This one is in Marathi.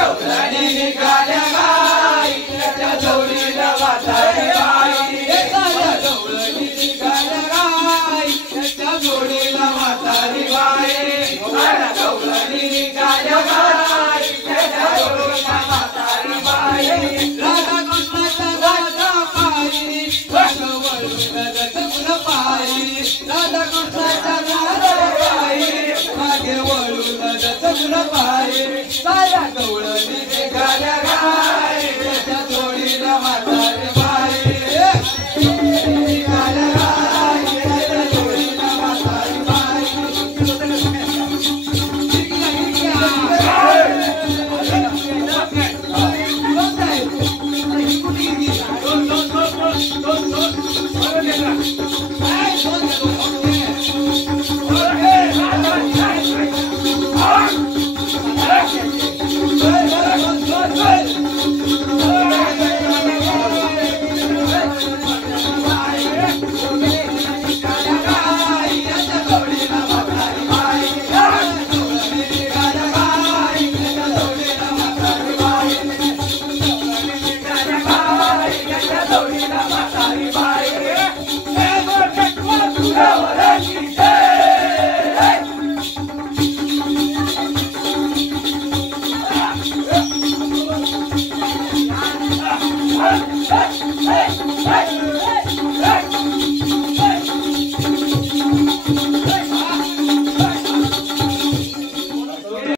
गवळणी निघाल्या गाई त्याच्या जोडीला म्हातारी बाई साऱ्या गवळणी निघाल्या गाई त्याच्या जोडीला म्हातारी बाई साऱ्या गवळणी निघाल्या गाई त्याच्या जोडीला म्हातारी बाई राधा कृष्णाच्या गाजा पायी वळून दचकून पायी राधा कृष्णाच्या गाजा पायी मागे वळून दचकून पायी साऱ्या गवळणी